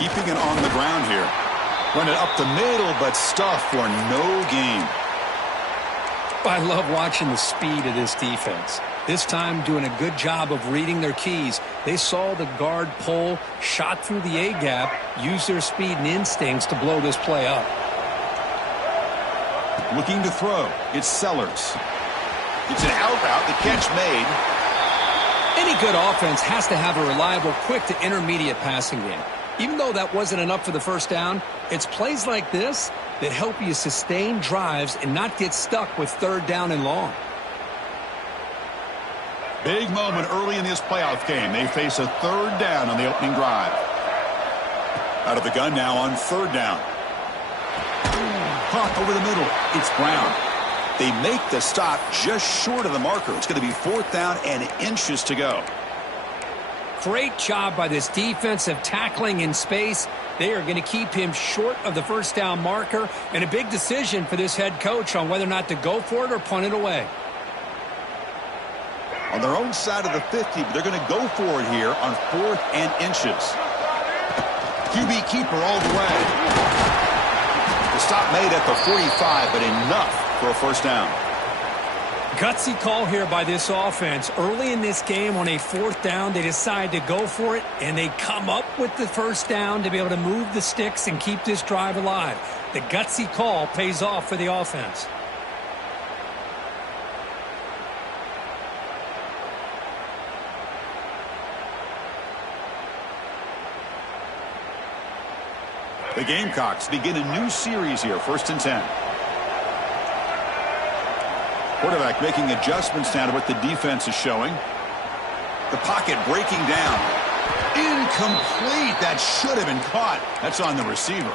keeping it on the ground here. Run it up the middle, but stuff for no gain. I love watching the speed of this defense. This time doing a good job of reading their keys. They saw the guard pull, shot through the A-gap, used their speed and instincts to blow this play up. Looking to throw. It's Sellers. It's an out route. The catch made. Any good offense has to have a reliable, quick to intermediate passing game. Even though that wasn't enough for the first down, it's plays like this that help you sustain drives and not get stuck with third down and long. Big moment early in this playoff game. They face a third down on the opening drive. Out of the gun now on third down. Caught over the middle. It's Brown. They make the stop just short of the marker. It's going to be fourth down and inches to go. Great job by this defensive tackling in space. They are going to keep him short of the first down marker, and a big decision for this head coach on whether or not to go for it or punt it away. On their own side of the 50, but they're going to go for it here on fourth and inches. QB keeper all the way. The stop made at the 45, but enough for a first down. Gutsy call here by this offense. Early in this game on a fourth down, they decide to go for it, and they come up with the first down to be able to move the sticks and keep this drive alive. The gutsy call pays off for the offense. The Gamecocks begin a new series here, 1st and 10. Quarterback making adjustments now to what the defense is showing. The pocket breaking down. Incomplete. That should have been caught. That's on the receiver.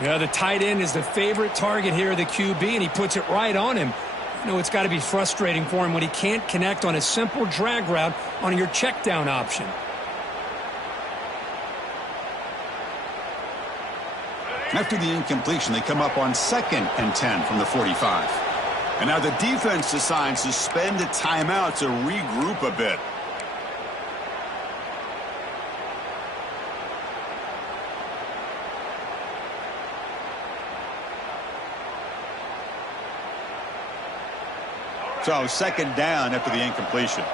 Yeah, the tight end is the favorite target here of the QB, and he puts it right on him. You know, it's got to be frustrating for him when he can't connect on a simple drag route on your check down option. After the incompletion, they come up on 2nd and 10 from the 45. And now the defense decides to spend a timeout to regroup a bit. So 2nd down after the incompletion.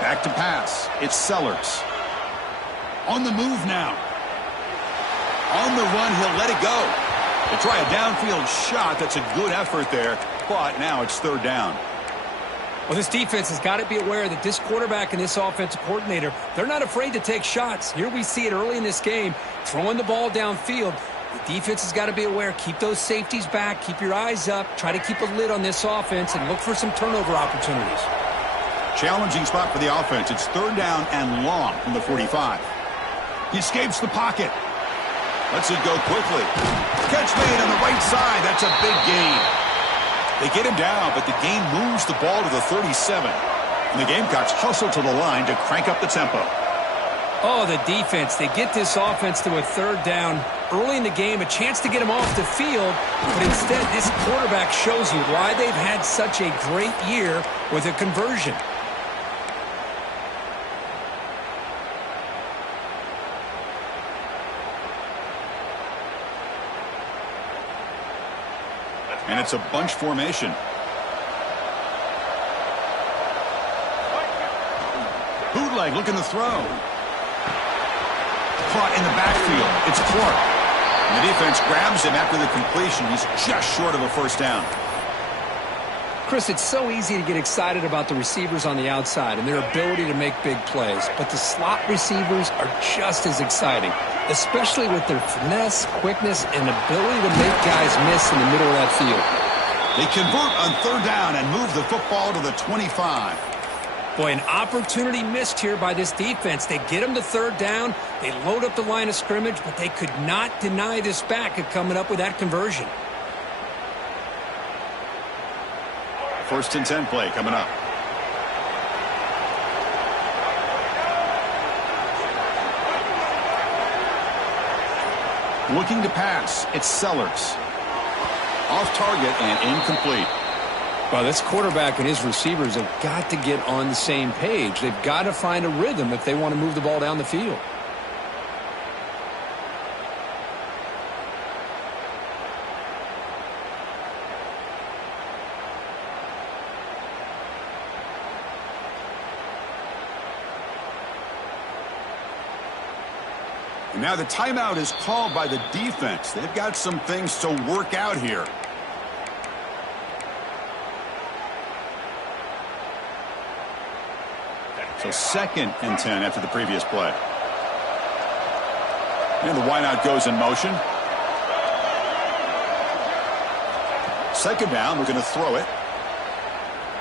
Back to pass. It's Sellers. On the move now. On the run, he'll let it go. They try a downfield shot. That's a good effort there, but now it's third down. Well, this defense has got to be aware that this quarterback and this offensive coordinator, they're not afraid to take shots. Here we see it early in this game, throwing the ball downfield. The defense has got to be aware. Keep those safeties back. Keep your eyes up. Try to keep a lid on this offense and look for some turnover opportunities. Challenging spot for the offense. It's third down and long from the 45. He escapes the pocket. Lets it go quickly. Catch made on the right side. That's a big gain. They get him down, but the gain moves the ball to the 37. And the Gamecocks hustle to the line to crank up the tempo. Oh, the defense. They get this offense to a third down early in the game, a chance to get him off the field, but instead this quarterback shows you why they've had such a great year with a conversion. And it's a bunch formation. Bootleg looking to throw. Caught in the backfield. It's Clark. And the defense grabs him after the completion. He's just short of a first down. Chris, it's so easy to get excited about the receivers on the outside and their ability to make big plays, but the slot receivers are just as exciting, especially with their finesse, quickness, and ability to make guys miss in the middle of that field. They convert on third down and move the football to the 25. Boy, an opportunity missed here by this defense. They get them to third down, they load up the line of scrimmage, but they could not deny this back of coming up with that conversion. 1st and 10 play coming up. Looking to pass. It's Sellers. Off target and incomplete. Well, this quarterback and his receivers have got to get on the same page. They've got to find a rhythm if they want to move the ball down the field. And now the timeout is called by the defense. They've got some things to work out here. So 2nd and 10 after the previous play. And the wideout goes in motion. 2nd down, we're going to throw it.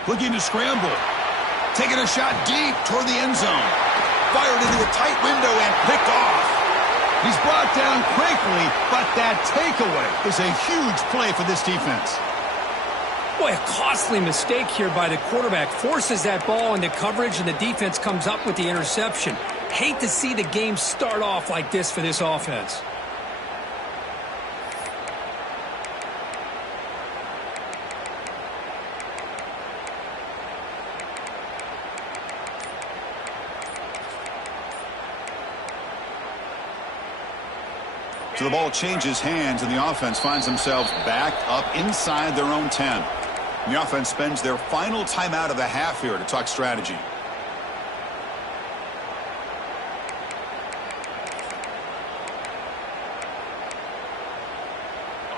Looking to scramble. Taking a shot deep toward the end zone. Fired into a tight window and picked off. He's brought down quickly, but that takeaway is a huge play for this defense. Boy, a costly mistake here by the quarterback. Forces that ball into coverage, and the defense comes up with the interception. Hate to see the game start off like this for this offense. So the ball changes hands, and the offense finds themselves back up inside their own 10. And the offense spends their final timeout of the half here to talk strategy.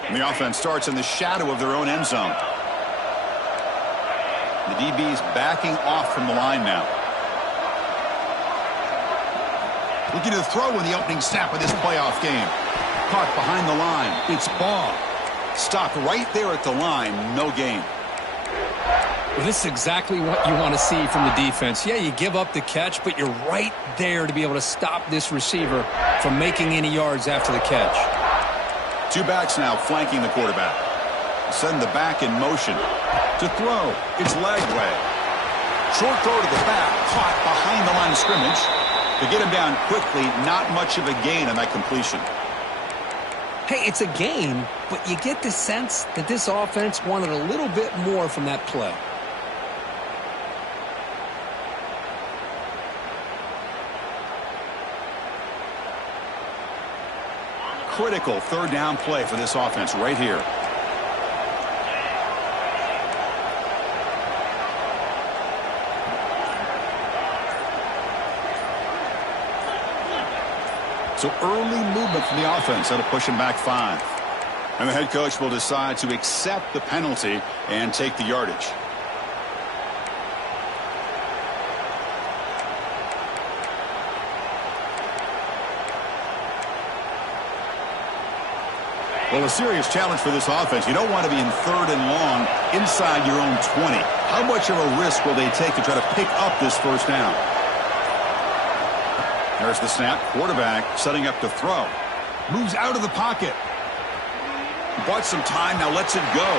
And the offense starts in the shadow of their own end zone. The DB's backing off from the line now. Looking to throw in the opening snap of this playoff game. Caught behind the line. It's ball. Stopped right there at the line. No gain. Well, this is exactly what you want to see from the defense. Yeah, you give up the catch, but you're right there to be able to stop this receiver from making any yards after the catch. 2 backs now flanking the quarterback. Send the back in motion. To throw. It's leg way. Short throw to the back. Caught behind the line of scrimmage. To get him down quickly, not much of a gain on that completion. Hey, it's a gain, but you get the sense that this offense wanted a little bit more from that play. Critical 3rd down play for this offense right here. So early movement from the offense that'll push him back 5. And the head coach will decide to accept the penalty and take the yardage. Well, a serious challenge for this offense. You don't want to be in 3rd and long inside your own 20. How much of a risk will they take to try to pick up this 1st down? There's the snap. Quarterback setting up to throw. Moves out of the pocket. Bought some time, now lets it go.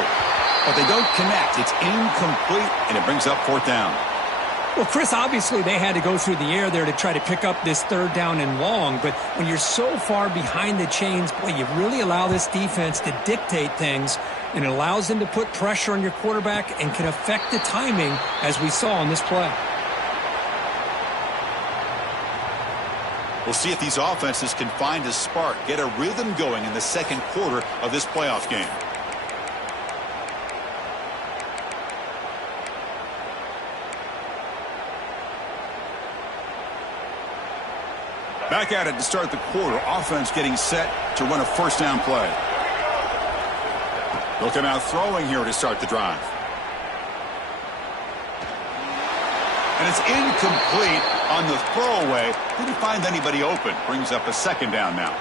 But they don't connect. It's incomplete, and it brings up 4th down. Well, Chris, obviously they had to go through the air there to try to pick up this 3rd down and long. But when you're so far behind the chains, boy, you really allow this defense to dictate things. And it allows them to put pressure on your quarterback and can affect the timing, as we saw on this play. We'll see if these offenses can find a spark, get a rhythm going in the 2nd quarter of this playoff game. Back at it to start the quarter. Offense getting set to run a 1st down play. They'll come out throwing here to start the drive. And it's incomplete on the throwaway. Didn't find anybody open. Brings up a 2nd down now.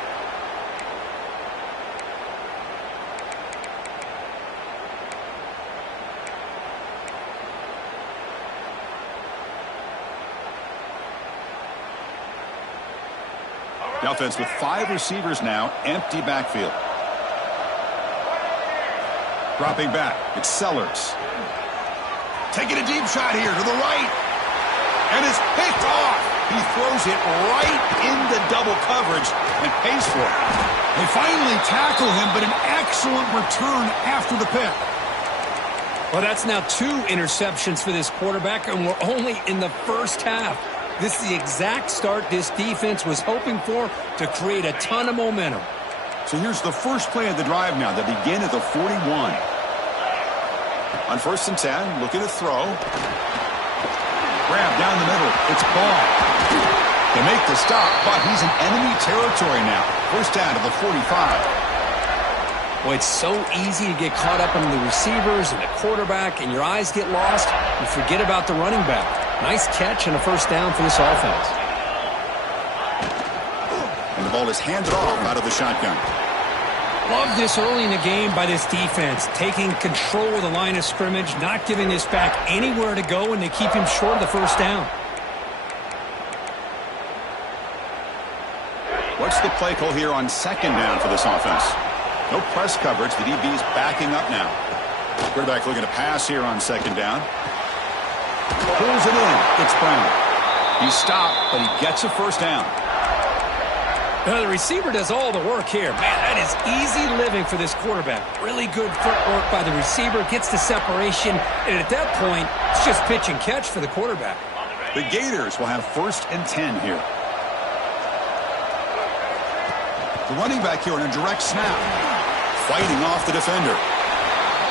The offense with 5 receivers now, empty backfield. Dropping back, it's Sellers. Taking a deep shot here to the right. And it's picked off. He throws it right into double coverage and pays for it. They finally tackle him, but an excellent return after the pick. Well, that's now 2 interceptions for this quarterback, and we're only in the first half. This is the exact start this defense was hoping for to create a ton of momentum. So here's the first play of the drive now. They begin at the 41. On 1st and 10, looking to throw. Grab down the middle. It's Ball. They make the stop, but he's in enemy territory now. First down to the 45. Well, it's so easy to get caught up in the receivers and the quarterback, and your eyes get lost. You forget about the running back. Nice catch and a first down for this offense. And the ball is handed off out of the shotgun. Love this early in the game by this defense, taking control of the line of scrimmage, not giving this back anywhere to go, and they keep him short of the first down. What's the play call here on 2nd down for this offense? No press coverage. The DB's backing up now. Quarterback looking to pass here on 2nd down. Pulls it in. It's Brown. He's stopped, but he gets a first down. Now the receiver does all the work here. Man, that is easy living for this quarterback. Really good footwork by the receiver. Gets the separation. And at that point, it's just pitch and catch for the quarterback. The Gators will have 1st and 10 here. The running back here in a direct snap. Fighting off the defender.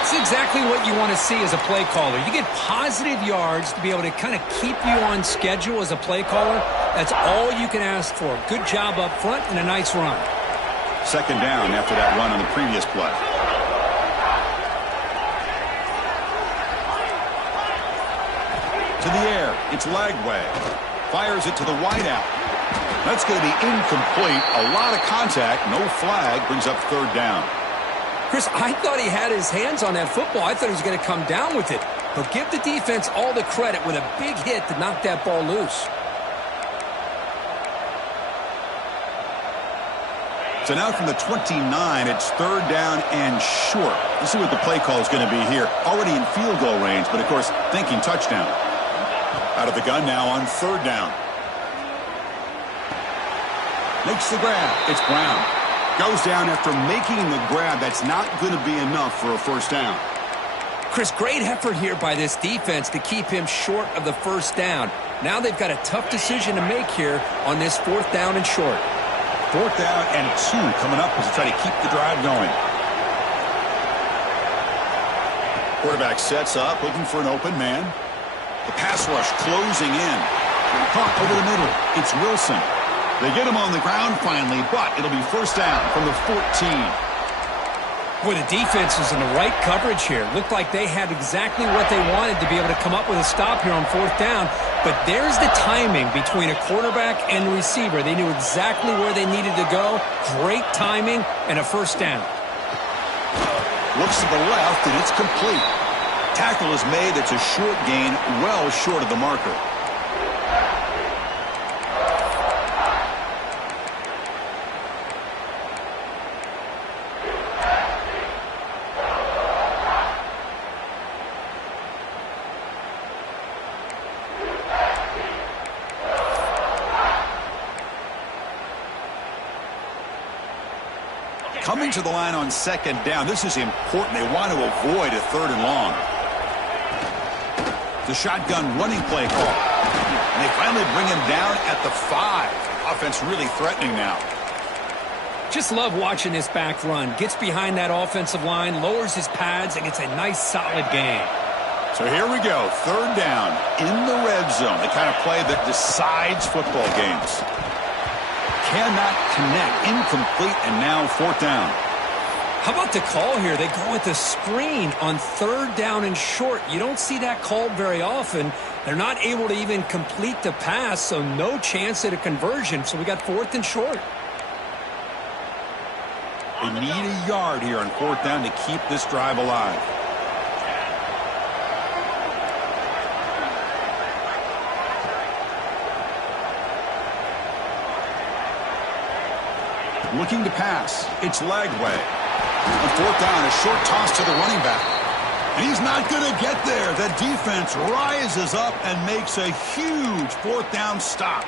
It's exactly what you want to see as a play caller. You get positive yards to be able to kind of keep you on schedule as a play caller. That's all you can ask for. Good job up front and a nice run. 2nd down after that run on the previous play. To the air. It's Lagway. Fires it to the wideout. That's going to be incomplete. A lot of contact. No flag. Brings up 3rd down. Chris, I thought he had his hands on that football. I thought he was going to come down with it. But give the defense all the credit with a big hit to knock that ball loose. So now from the 29, it's 3rd down and short. Let's see what the play call is going to be here. Already in field goal range, but of course, thinking touchdown. Out of the gun now on 3rd down. Makes the grab. It's Brown. Goes down after making the grab. That's not going to be enough for a first down. Chris, great effort here by this defense to keep him short of the first down. Now they've got a tough decision to make here on this 4th down and short. 4th down and 2 coming up as they try to keep the drive going. Quarterback sets up, looking for an open man. The pass rush closing in. Caught over the middle. It's Wilson. They get him on the ground finally, but it'll be first down from the 14. Boy, the defense is in the right coverage here. Looked like they had exactly what they wanted to be able to come up with a stop here on 4th down. But there's the timing between a quarterback and the receiver. They knew exactly where they needed to go. Great timing and a first down. Looks to the left, and it's complete. Tackle is made. It's a short gain, well short of the marker. Coming to the line on 2nd down. This is important. They want to avoid a 3rd and long. The shotgun running play call. And they finally bring him down at the 5. Offense really threatening now. Just love watching this back run. Gets behind that offensive line, lowers his pads, and gets a nice solid gain. So here we go. 3rd down in the red zone. The kind of play that decides football games. Cannot connect. Incomplete, and now 4th down. How about the call here? They go with a screen on 3rd down and short. You don't see that called very often. They're not able to even complete the pass, so no chance at a conversion. So we got 4th and short. They need a yard here on 4th down to keep this drive alive. Looking to pass. It's Lagway. On 4th down, a short toss to the running back. And he's not going to get there. The defense rises up and makes a huge 4th down stop.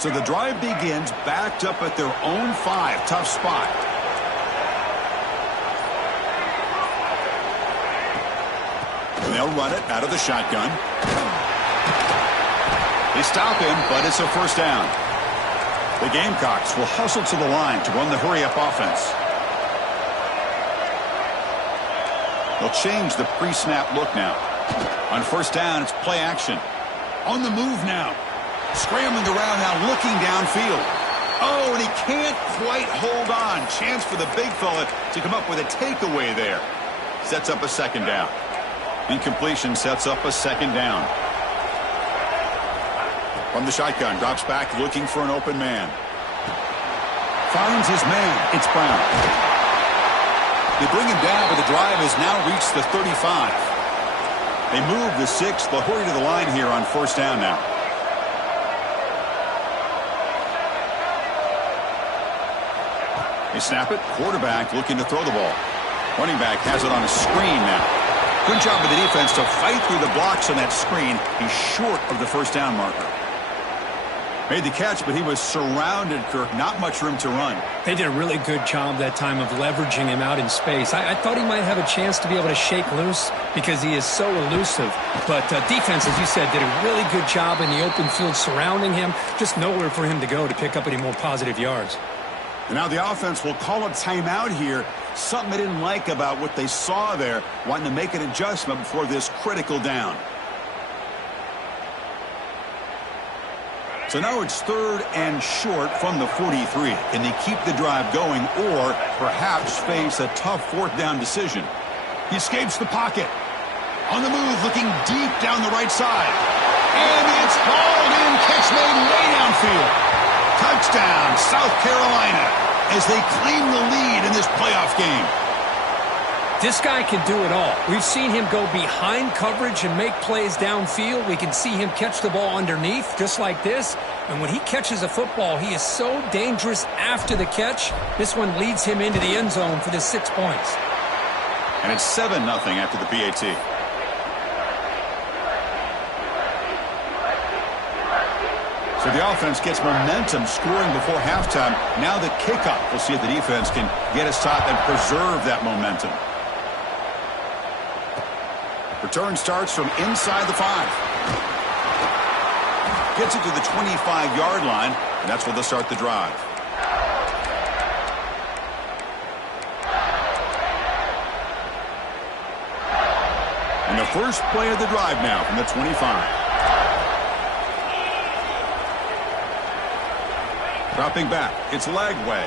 So the drive begins backed up at their own 5. Tough spot. And they'll run it out of the shotgun. They stop him, but it's a first down. The Gamecocks will hustle to the line to run the hurry-up offense. They'll change the pre-snap look now. On first down, it's play action. On the move now. Scrambling around now, looking downfield. Oh, and he can't quite hold on. Chance for the big fella to come up with a takeaway there. Sets up a second down. Incompletion sets up a second down. From the shotgun, drops back looking for an open man. Finds his man. It's Brown. They bring him down, but the drive has now reached the 35. They move the 6. They'll hurry to the line here on first down now. They snap it. Quarterback looking to throw the ball. Running back has it on a screen now. Good job of the defense to fight through the blocks on that screen. He's short of the first down marker. Made the catch, but he was surrounded, Kirk. Not much room to run. They did a really good job that time of leveraging him out in space. I thought he might have a chance to be able to shake loose because he is so elusive. But defense, as you said, did a really good job in the open field surrounding him. Just nowhere for him to go to pick up any more positive yards. And now the offense will call a timeout here. Something they didn't like about what they saw there. Wanting to make an adjustment before this critical down. So now it's 3rd and short from the 43. Can they keep the drive going or perhaps face a tough 4th down decision? He escapes the pocket. On the move, looking deep down the right side. And it's hauled in. Catch made way downfield. Touchdown, South Carolina, as they claim the lead in this playoff game. This guy can do it all. We've seen him go behind coverage and make plays downfield. We can see him catch the ball underneath, just like this. And when he catches a football, he is so dangerous after the catch. This one leads him into the end zone for the 6 points. And it's 7-0 after the PAT. So the offense gets momentum scoring before halftime. Now the kickoff. We'll see if the defense can get a stop and preserve that momentum. Return starts from inside the 5. Gets it to the 25-yard line, and that's where they'll start the drive. And the first play of the drive now from the 25. Dropping back, it's Lagway.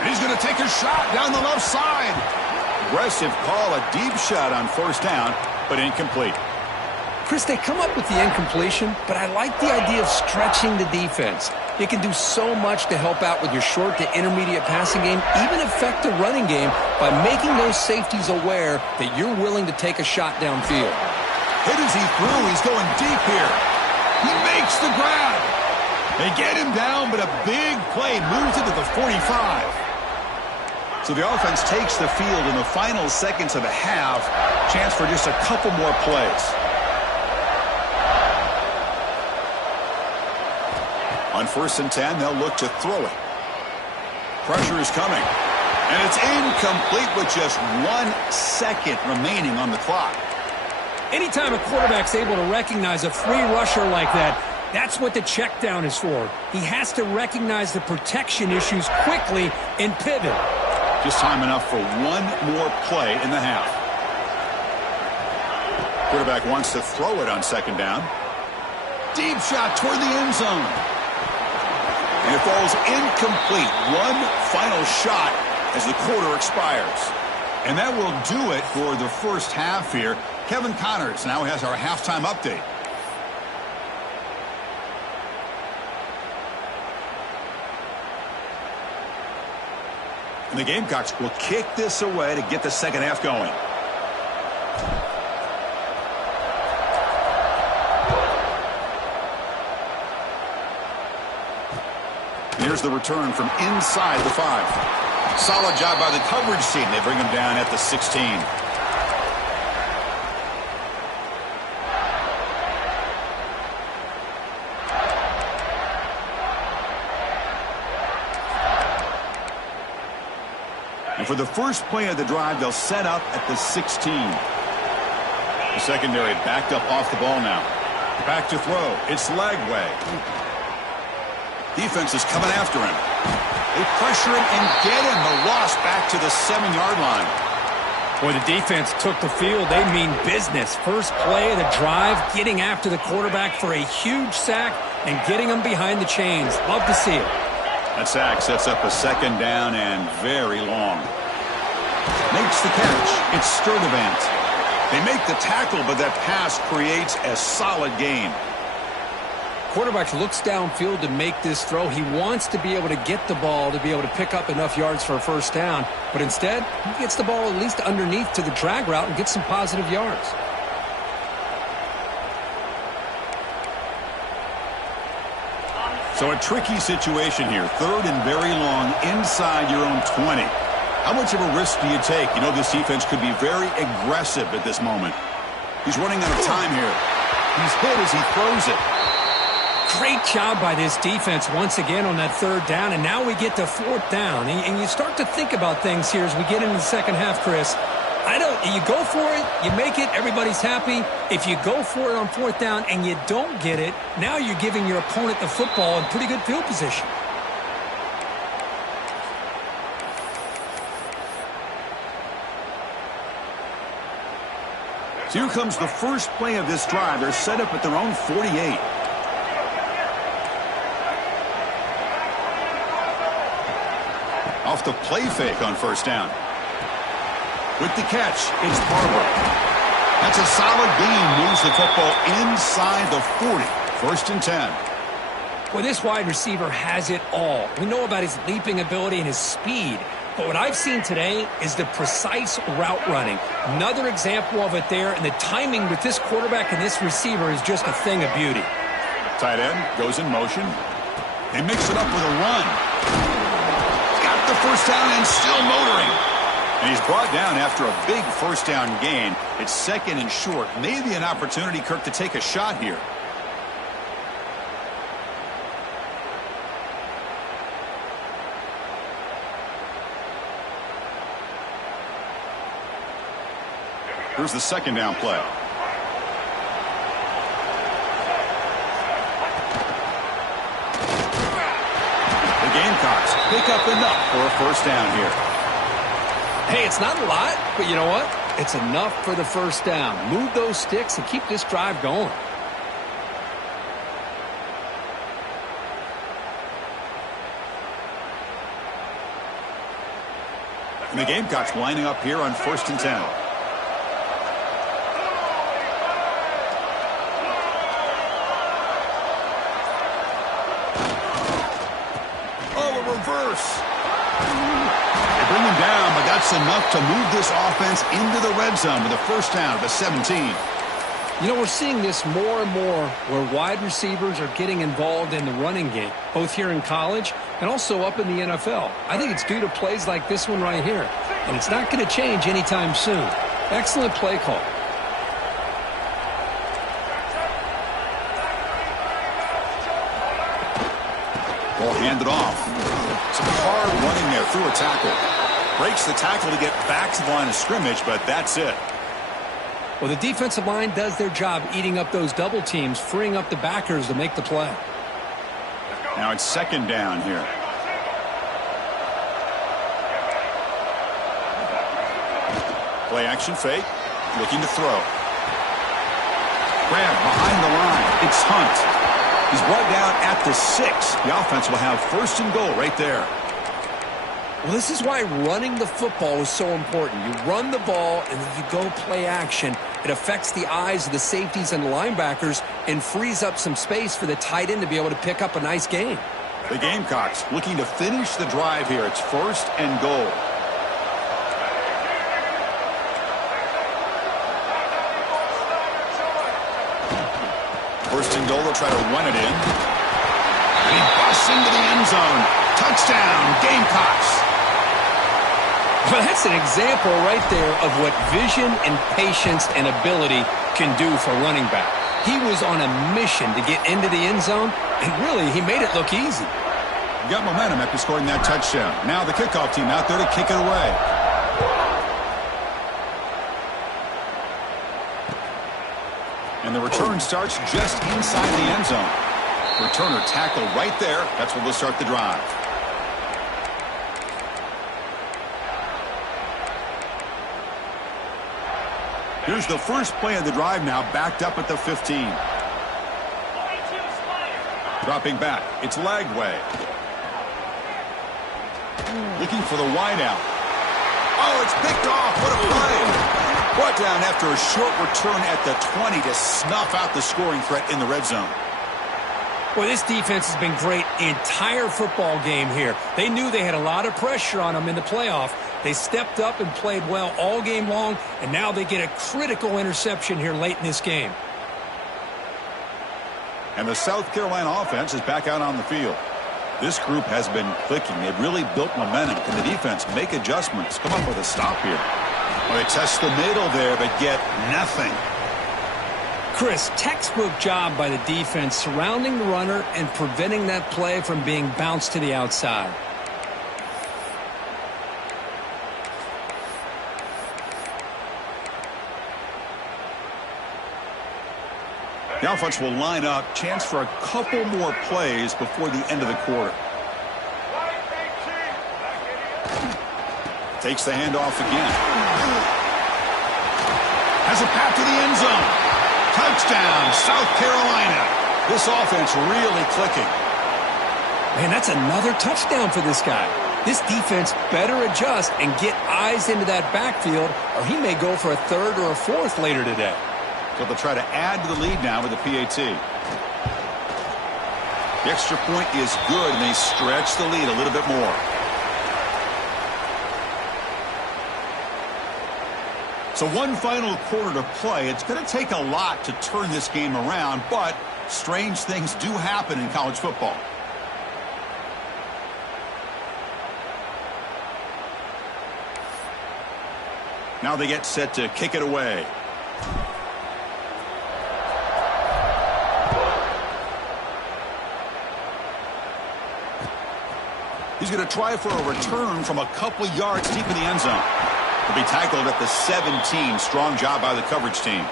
And he's going to take a shot down the left side. Aggressive call, a deep shot on first down, but incomplete. Chris, they come up with the incompletion, but I like the idea of stretching the defense. It can do so much to help out with your short to intermediate passing game, even affect the running game by making those safeties aware that you're willing to take a shot downfield. Hit as he threw, he's going deep here. He makes the grab. They get him down, but a big play moves it to the 45. So the offense takes the field in the final seconds of the half. Chance for just a couple more plays. On 1st and 10, they'll look to throw it. Pressure is coming. And it's incomplete with just 1 second remaining on the clock. Anytime a quarterback's able to recognize a free rusher like that, that's what the check down is for. He has to recognize the protection issues quickly and pivot. Just time enough for one more play in the half. Quarterback wants to throw it on 2nd down. Deep shot toward the end zone. And it falls incomplete. One final shot as the quarter expires. And that will do it for the first half here. Kevin Connors now has our halftime update. And the Gamecocks will kick this away to get the second half going. Here's the return from inside the 5. Solid job by the coverage team. They bring him down at the 16. And for the first play of the drive, they'll set up at the 16. The secondary backed up off the ball now. Back to throw. It's Lagway. Defense is coming after him. They pressure him and get him. The loss back to the 7-yard line. Boy, the defense took the field. They mean business. First play of the drive, getting after the quarterback for a huge sack and getting him behind the chains. Love to see it. That sack sets up a second down and very long. Makes the catch. It's Sturdivant. They make the tackle, but that pass creates a solid gain. Quarterback looks downfield to make this throw. He wants to be able to get the ball to be able to pick up enough yards for a first down. But instead, he gets the ball at least underneath to the drag route and gets some positive yards. So a tricky situation here. Third and very long inside your own 20. How much of a risk do you take? You know this defense could be very aggressive at this moment. He's running out of time here. He's hit as he throws it. Great job by this defense once again on that third down, and now we get to fourth down. And you start to think about things here as we get into the second half, Chris. You go for it, you make it, everybody's happy. If you go for it on fourth down and you don't get it, now you're giving your opponent the football in pretty good field position. So here comes the first play of this drive. They're set up at their own 48. Off the play fake on first down. With the catch, it's Barber. That's a solid gain. Moves the football inside the 40. First and 10. Well, this wide receiver has it all. We know about his leaping ability and his speed. But what I've seen today is the precise route running. Another example of it there, and the timing with this quarterback and this receiver is just a thing of beauty. Tight end goes in motion. They mix it up with a run. He's got the first down and still motoring. And he's brought down after a big first down gain. It's second and short. Maybe an opportunity, Kirk, to take a shot here. Here's the second down play. The Gamecocks pick up enough for a first down here. Hey, it's not a lot, but you know what? It's enough for the first down. Move those sticks and keep this drive going. And the Gamecocks lining up here on first and 10. Reverse. They bring him down, but that's enough to move this offense into the red zone with a first down at the 17. You know, we're seeing this more and more where wide receivers are getting involved in the running game, both here in college and also up in the NFL. I think it's due to plays like this one right here, and it's not going to change anytime soon. Excellent play call. Ball handed off. Some hard running there through a tackle. Breaks the tackle to get back to the line of scrimmage, but that's it. Well, the defensive line does their job eating up those double teams, freeing up the backers to make the play. Now it's second down here. Play action fake. Looking to throw. Grab behind the line. It's Hunt. He's brought down at the 6. The offense will have first and goal right there. Well, this is why running the football is so important. You run the ball, and then you go play action. It affects the eyes of the safeties and the linebackers and frees up some space for the tight end to be able to pick up a nice gain. The Gamecocks looking to finish the drive here. It's first and goal. First and goal, they'll try to run it in. And he busts into the end zone. Touchdown, Gamecocks. Well, that's an example right there of what vision and patience and ability can do for running back. He was on a mission to get into the end zone, and really, he made it look easy. Got momentum after scoring that touchdown. Now the kickoff team out there to kick it away. And the return starts just inside the end zone. Returner tackle right there. That's where we'll start the drive. Here's the first play of the drive now, backed up at the 15. Dropping back, it's Lagway. Looking for the wideout. Oh, it's picked off. What a play. Brought down after a short return at the 20 to snuff out the scoring threat in the red zone. Well, this defense has been great the entire football game here. They knew they had a lot of pressure on them in the playoff. They stepped up and played well all game long, and now they get a critical interception here late in this game. And the South Carolina offense is back out on the field. This group has been clicking. They've really built momentum. Can the defense make adjustments? Come up with a stop here. Well, they test the middle there, but get nothing. Chris, textbook job by the defense surrounding the runner and preventing that play from being bounced to the outside. The offense will line up. Chance for a couple more plays before the end of the quarter. Takes the handoff again. Has a path to the end zone. Touchdown, South Carolina. This offense really clicking. Man, that's another touchdown for this guy. This defense better adjust and get eyes into that backfield, or he may go for a third or a fourth later today. So they'll try to add to the lead now with the PAT. The extra point is good, and they stretch the lead a little bit more. So one final quarter to play. It's going to take a lot to turn this game around, but strange things do happen in college football. Now they get set to kick it away. He's going to try for a return from a couple yards deep in the end zone. He'll be tackled at the 17. Strong job by the coverage team.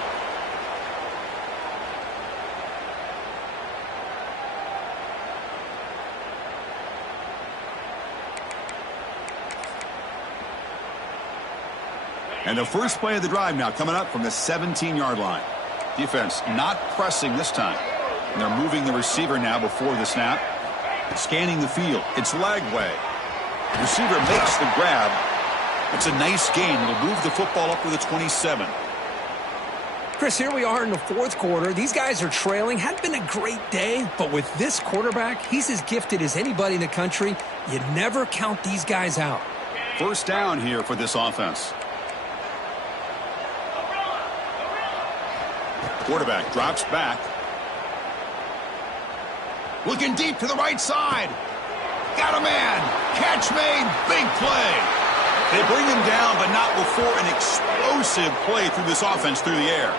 And the first play of the drive now coming up from the 17-yard line. Defense not pressing this time. And they're moving the receiver now before the snap. Scanning the field. It's Lagway. Receiver makes the grab. It's a nice gain. It'll move the football up to the 27. Chris, here we are in the fourth quarter. These guys are trailing. Hadn't been a great day, but with this quarterback, he's as gifted as anybody in the country. You never count these guys out. First down here for this offense. Quarterback drops back. Looking deep to the right side. Got a man. Catch made. Big play. They bring him down, but not before an explosive play through this offense through the air.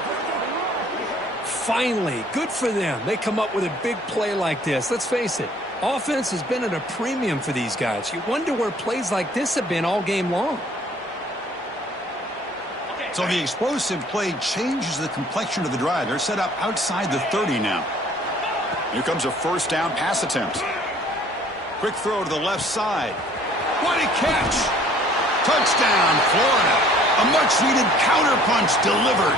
Finally, good for them. They come up with a big play like this. Let's face it, offense has been at a premium for these guys. You wonder where plays like this have been all game long. So the explosive play changes the complexion of the drive. They're set up outside the 30 now. Here comes a first down pass attempt. Quick throw to the left side. What a catch! Touchdown, Florida. A much-needed counterpunch delivered.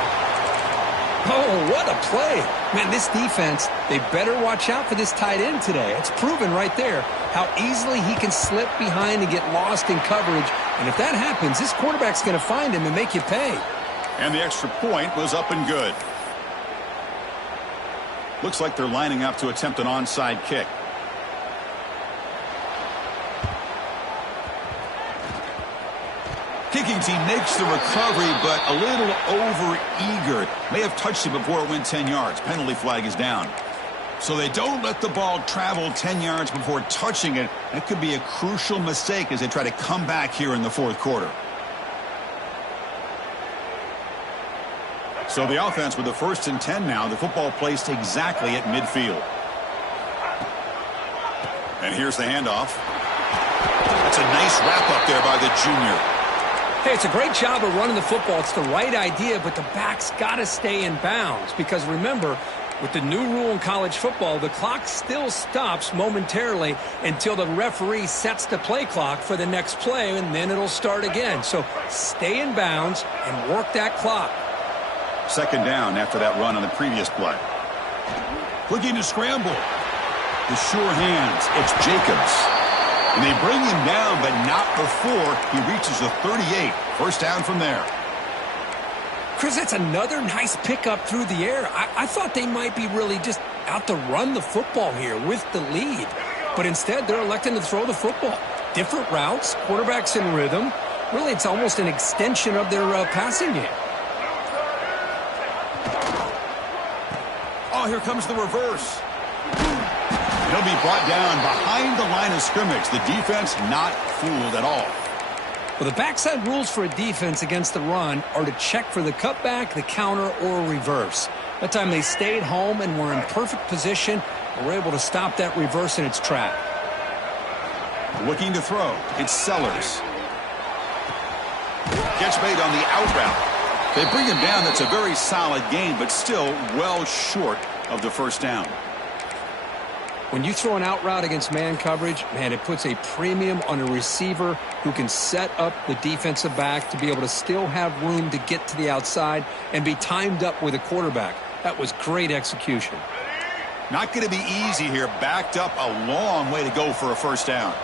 Oh, what a play. Man, this defense, they better watch out for this tight end today. It's proven right there how easily he can slip behind and get lost in coverage. And if that happens, this quarterback's going to find him and make you pay. And the extra point was up and good. Looks like they're lining up to attempt an onside kick. Kicking team makes the recovery, but a little over-eager. May have touched it before it went 10 yards. Penalty flag is down. So they don't let the ball travel 10 yards before touching it. That could be a crucial mistake as they try to come back here in the fourth quarter. So the offense with the 1st and 10 now. The football placed exactly at midfield. And here's the handoff. That's a nice wrap up there by the junior. Hey, it's a great job of running the football. It's the right idea, but the back's got to stay in bounds. Because remember, with the new rule in college football, the clock still stops momentarily until the referee sets the play clock for the next play, and then it'll start again. So stay in bounds and work that clock. Second down after that run on the previous play. Looking to scramble. The sure hands. It's Jacobs. And they bring him down, but not before he reaches the 38. First down from there. Chris, that's another nice pickup through the air. I thought they might be really just out to run the football here with the lead. But instead, they're electing to throw the football. Different routes, quarterbacks in rhythm. Really, it's almost an extension of their passing game. Oh, here comes the reverse. He'll be brought down behind the line of scrimmage. The defense not fooled at all. Well, the backside rules for a defense against the run are to check for the cutback, the counter, or reverse. That time they stayed home and were in perfect position and were able to stop that reverse in its track. Looking to throw. It's Sellers. Catch made on the out route. They bring him down. That's a very solid game, but still well short of the first down. When you throw an out route against man coverage, man, it puts a premium on a receiver who can set up the defensive back to be able to still have room to get to the outside and be timed up with a quarterback. That was great execution. Not going to be easy here. Backed up a long way to go for a first down.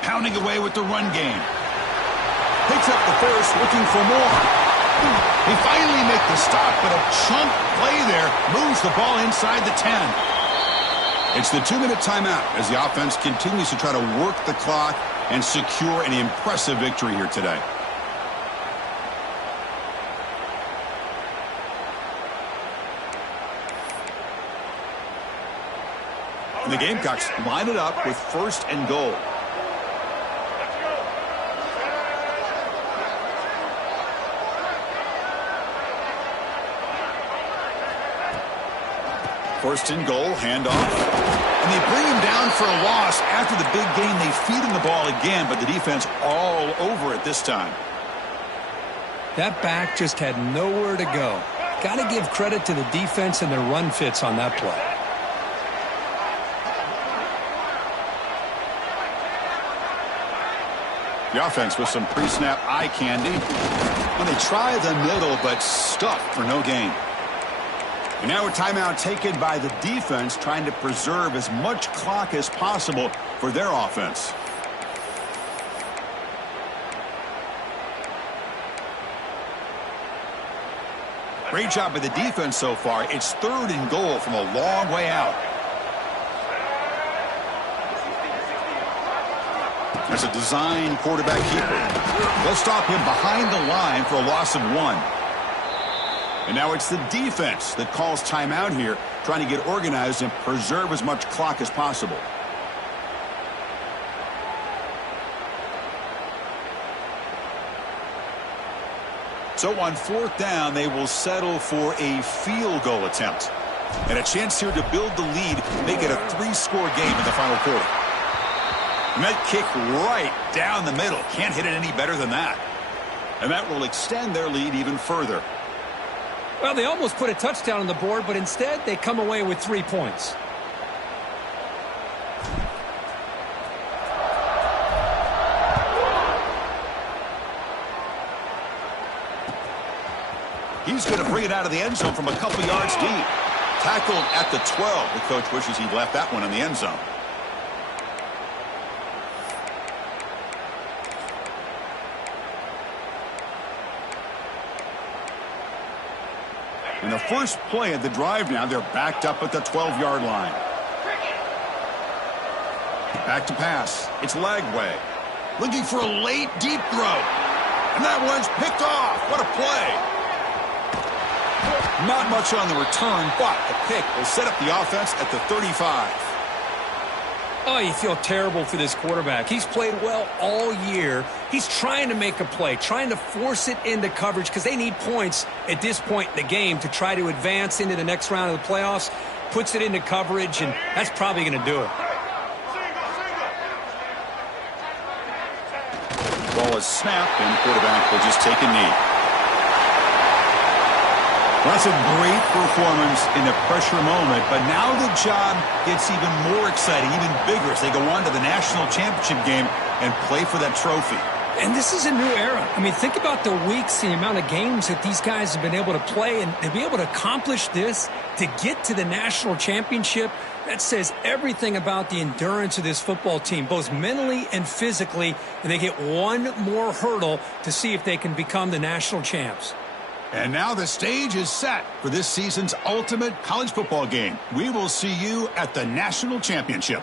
Pounding away with the run game. Picks up the first, looking for more. They finally make the stop, but a chunk play there moves the ball inside the 10. It's the 2-minute timeout as the offense continues to try to work the clock and secure an impressive victory here today. And the Gamecocks line it up with first and goal. First and goal, handoff. And they bring him down for a loss. After the big game, they feed him the ball again, but the defense all over it this time. That back just had nowhere to go. Got to give credit to the defense and their run fits on that play. The offense with some pre-snap eye candy. And they try the middle, but stuffed for no gain. And now a timeout taken by the defense, trying to preserve as much clock as possible for their offense. Great job by the defense so far. It's third and goal from a long way out. There's a design quarterback keeper. They'll stop him behind the line for a loss of 1. And now it's the defense that calls timeout here, trying to get organized and preserve as much clock as possible. So on fourth down, they will settle for a field goal attempt. And a chance here to build the lead, make it a 3-score game in the final quarter. And that kick right down the middle. Can't hit it any better than that. And that will extend their lead even further. Well, they almost put a touchdown on the board, but instead they come away with 3 points. He's going to bring it out of the end zone from a couple yards deep. Tackled at the 12. The coach wishes he'd left that one in the end zone. In the first play of the drive now, they're backed up at the 12-yard line. Back to pass. It's Lagway. Looking for a late, deep throw. And that one's picked off. What a play. Not much on the return, but the pick will set up the offense at the 35. Oh, you feel terrible for this quarterback. He's played well all year. He's trying to make a play, trying to force it into coverage because they need points at this point in the game to try to advance into the next round of the playoffs. puts it into coverage, and that's probably going to do it. Ball is snapped, and the quarterback will just take a knee. Well, that's a great performance in the pressure moment, but now the job gets even more exciting, even bigger as they go on to the national championship game and play for that trophy. And this is a new era. I mean, think about the weeks, the amount of games that these guys have been able to play, and to be able to accomplish this, to get to the national championship, that says everything about the endurance of this football team, both mentally and physically, and they get one more hurdle to see if they can become the national champs. And now the stage is set for this season's ultimate college football game. We will see you at the national championship.